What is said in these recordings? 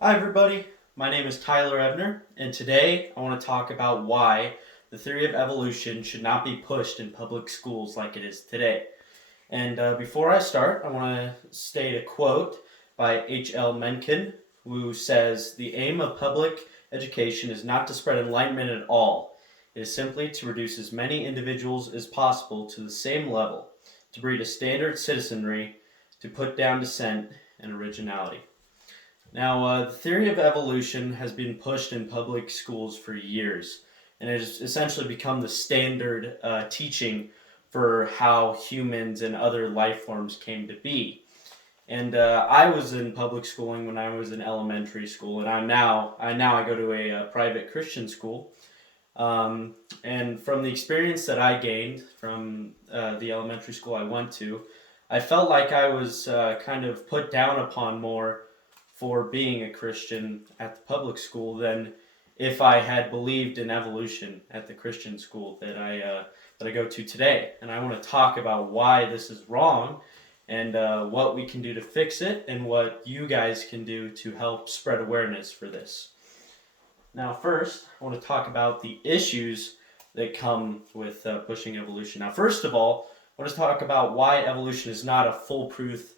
Hi, everybody. My name is Tyler Ebner, and today I want to talk about why the theory of evolution should not be pushed in public schools like it is today. And before I start, I want to state a quote by H.L. Mencken, who says, "The aim of public education is not to spread enlightenment at all. It is simply to reduce as many individuals as possible to the same level, to breed a standard citizenry, to put down dissent and originality." Now, the theory of evolution has been pushed in public schools for years, and it has essentially become the standard teaching for how humans and other life forms came to be. And I was in public schooling when I was in elementary school, and I go to a private Christian school. And from the experience that I gained from the elementary school I went to, I felt like I was kind of put down upon more for being a Christian at the public school than if I had believed in evolution at the Christian school that I go to today. And I want to talk about why this is wrong and what we can do to fix it and what you guys can do to help spread awareness for this. Now, first, I want to talk about the issues that come with pushing evolution. Now, first of all, I want to talk about why evolution is not a foolproof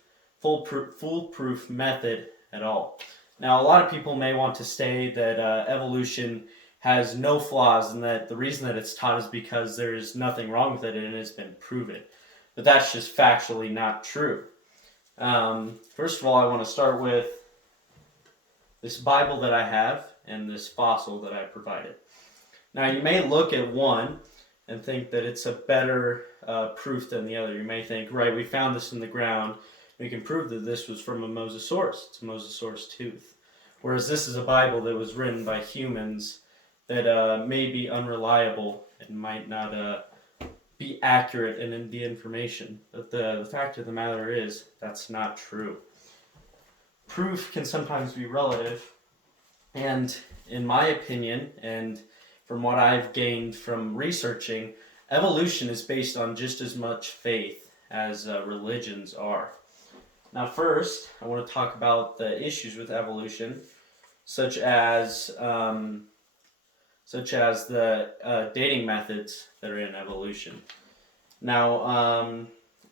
method at all. Now, a lot of people may want to say that evolution has no flaws and that the reason that it's taught is because there's nothing wrong with it and it's been proven. But that's just factually not true. First of all, I want to start with this Bible that I have and this fossil that I provided. Now, you may look at one and think that it's a better proof than the other. You may think, right, we found this in the ground. We can prove that this was from a mosasaurus. It's a mosasaurus tooth. Whereas this is a Bible that was written by humans that may be unreliable and might not be accurate in the information. But the fact of the matter is, that's not true. Proof can sometimes be relative, and in my opinion, and from what I've gained from researching, evolution is based on just as much faith as religions are. Now, first, I want to talk about the issues with evolution, such as the dating methods that are in evolution. Now,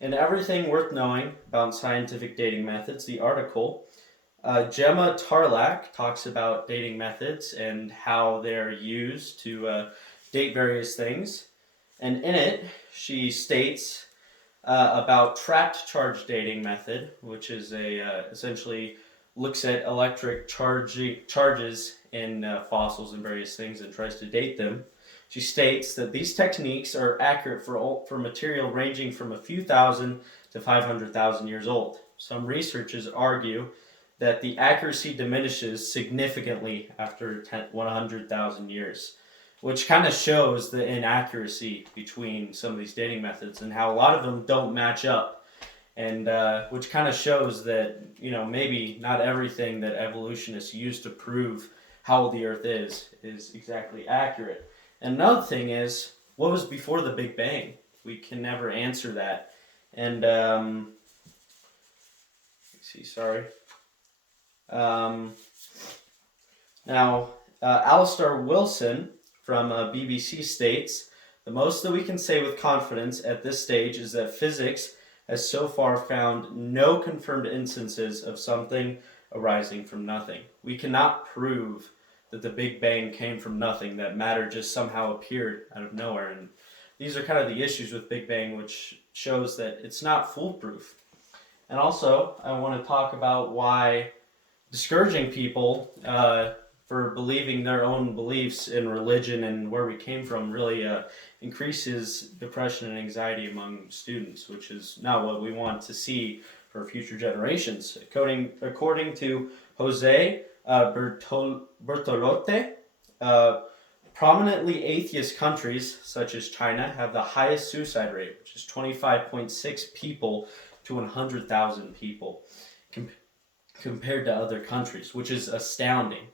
in everything worth knowing about scientific dating methods, the article Gemma Tarlac talks about dating methods and how they're used to date various things. And in it, she states about trapped charge dating method, which is essentially looks at electric charges in fossils and various things and tries to date them. She states that these techniques are accurate for material ranging from a few thousand to 500,000 years old. Some researchers argue that the accuracy diminishes significantly after 100,000 years, which kind of shows the inaccuracy between some of these dating methods and how a lot of them don't match up, and which kind of shows that maybe not everything that evolutionists use to prove how old the Earth is exactly accurate. And another thing is, what was before the Big Bang? We can never answer that. And let's see, sorry. Now, Alistair Wilson from BBC states, "The most that we can say with confidence at this stage is that physics has so far found no confirmed instances of something arising from nothing. We cannot prove that the Big Bang came from nothing, that matter just somehow appeared out of nowhere." And these are kind of the issues with Big Bang, which shows that it's not foolproof. And also, I want to talk about why discouraging people for believing their own beliefs in religion and where we came from really increases depression and anxiety among students, which is not what we want to see for future generations. According to Jose Bertolotte, prominently atheist countries such as China have the highest suicide rate, which is 25.6 people to 100,000 people compared to other countries, which is astounding.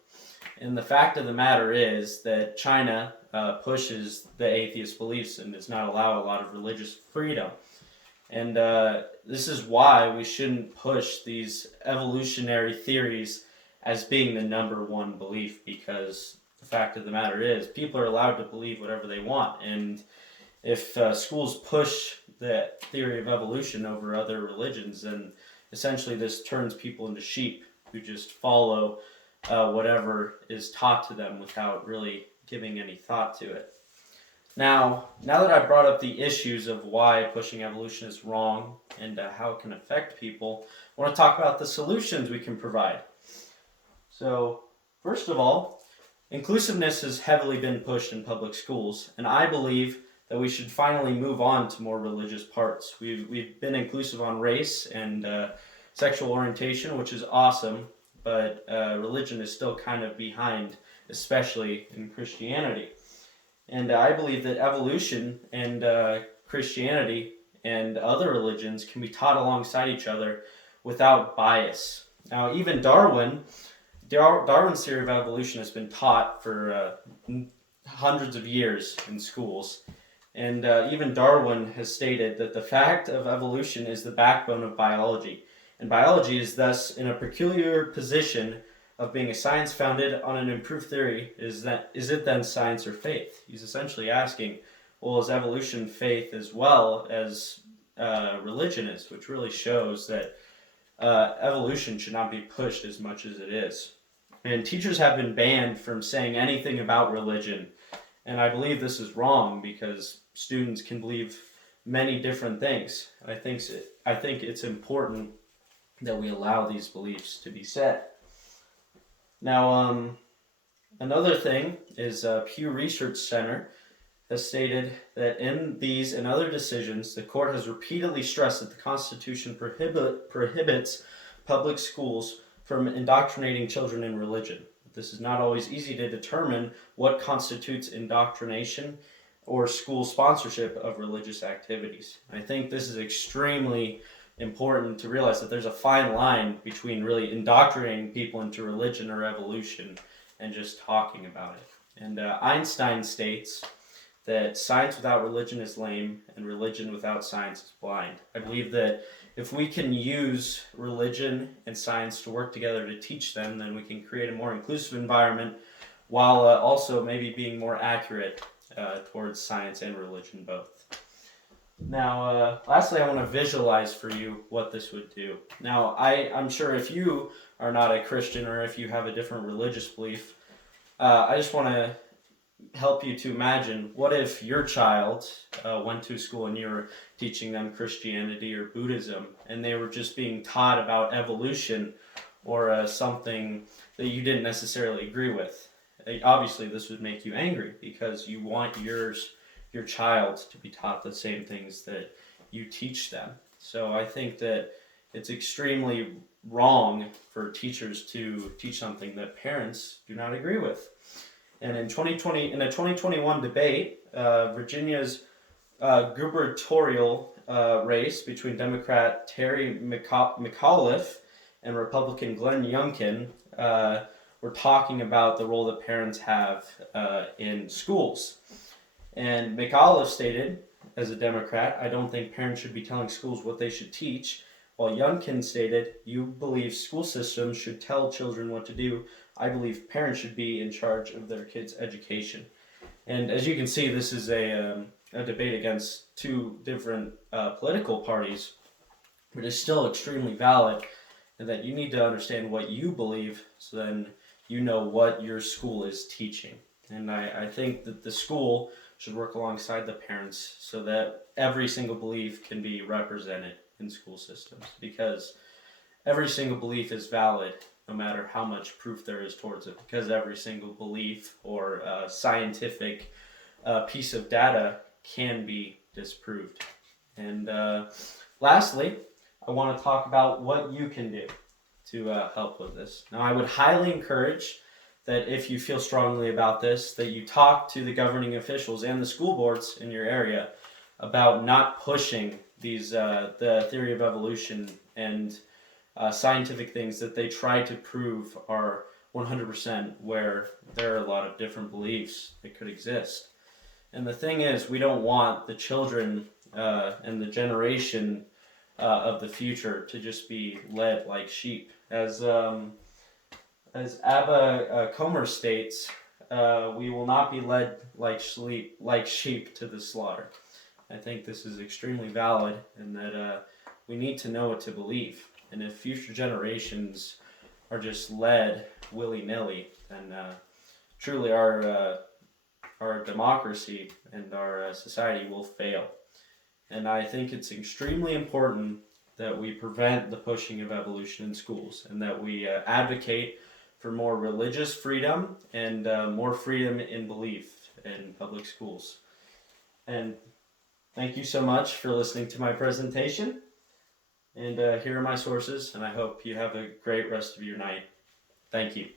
And the fact of the matter is that China pushes the atheist beliefs and does not allow a lot of religious freedom. And this is why we shouldn't push these evolutionary theories as being the number one belief, because the fact of the matter is people are allowed to believe whatever they want. And if schools push the theory of evolution over other religions, then essentially this turns people into sheep who just follow whatever is taught to them without really giving any thought to it. Now that I brought up the issues of why pushing evolution is wrong and how it can affect people, I want to talk about the solutions we can provide. So, first of all, inclusiveness has heavily been pushed in public schools, and I believe that we should finally move on to more religious parts. We've been inclusive on race and sexual orientation, which is awesome, but religion is still kind of behind, especially in Christianity. And I believe that evolution and Christianity and other religions can be taught alongside each other without bias. Now, even Darwin's theory of evolution has been taught for hundreds of years in schools. And even Darwin has stated that the fact of evolution is the backbone of biology. And biology is thus in a peculiar position of being a science founded on an improved theory. Is it then science or faith? He's essentially asking, well, is evolution faith as well as religion is, which really shows that evolution should not be pushed as much as it is. And teachers have been banned from saying anything about religion. And I believe this is wrong because students can believe many different things. I think it's important that we allow these beliefs to be said. Now, another thing is Pew Research Center has stated that in these and other decisions, the court has repeatedly stressed that the Constitution prohibits public schools from indoctrinating children in religion. This is not always easy to determine what constitutes indoctrination or school sponsorship of religious activities. I think this is extremely important to realize that there's a fine line between really indoctrinating people into religion or evolution and just talking about it. And Einstein states that science without religion is lame and religion without science is blind. I believe that if we can use religion and science to work together to teach them, then we can create a more inclusive environment while also maybe being more accurate towards science and religion both. Now, lastly, I want to visualize for you what this would do. Now, I'm sure if you are not a Christian or if you have a different religious belief, I just want to help you to imagine, what if your child went to school and you were teaching them Christianity or Buddhism and they were just being taught about evolution or something that you didn't necessarily agree with? Obviously, this would make you angry because you want your child to be taught the same things that you teach them. So I think that it's extremely wrong for teachers to teach something that parents do not agree with. And in a 2021 debate, Virginia's gubernatorial race between Democrat Terry McAuliffe and Republican Glenn Youngkin were talking about the role that parents have in schools. And McAuliffe stated, as a Democrat, I don't think parents should be telling schools what they should teach, while Youngkin stated, you believe school systems should tell children what to do. I believe parents should be in charge of their kids' education. And as you can see, this is a debate against two different political parties, but it's still extremely valid, and that you need to understand what you believe so then you know what your school is teaching. And I think that the school should work alongside the parents so that every single belief can be represented in school systems, because every single belief is valid no matter how much proof there is towards it, because every single belief or scientific piece of data can be disproved. And lastly, I want to talk about what you can do to help with this. Now, I would highly encourage that if you feel strongly about this, that you talk to the governing officials and the school boards in your area about not pushing these the theory of evolution and scientific things that they try to prove are 100%, where there are a lot of different beliefs that could exist. And the thing is, we don't want the children and the generation of the future to just be led like sheep. As As Abba Comer states, we will not be led like sheep to the slaughter. I think this is extremely valid, and that we need to know what to believe. And if future generations are just led willy nilly, then truly our democracy and our society will fail. And I think it's extremely important that we prevent the pushing of evolution in schools, and that we advocate for more religious freedom and more freedom in belief in public schools. And thank you so much for listening to my presentation. And here are my sources, and I hope you have a great rest of your night. Thank you.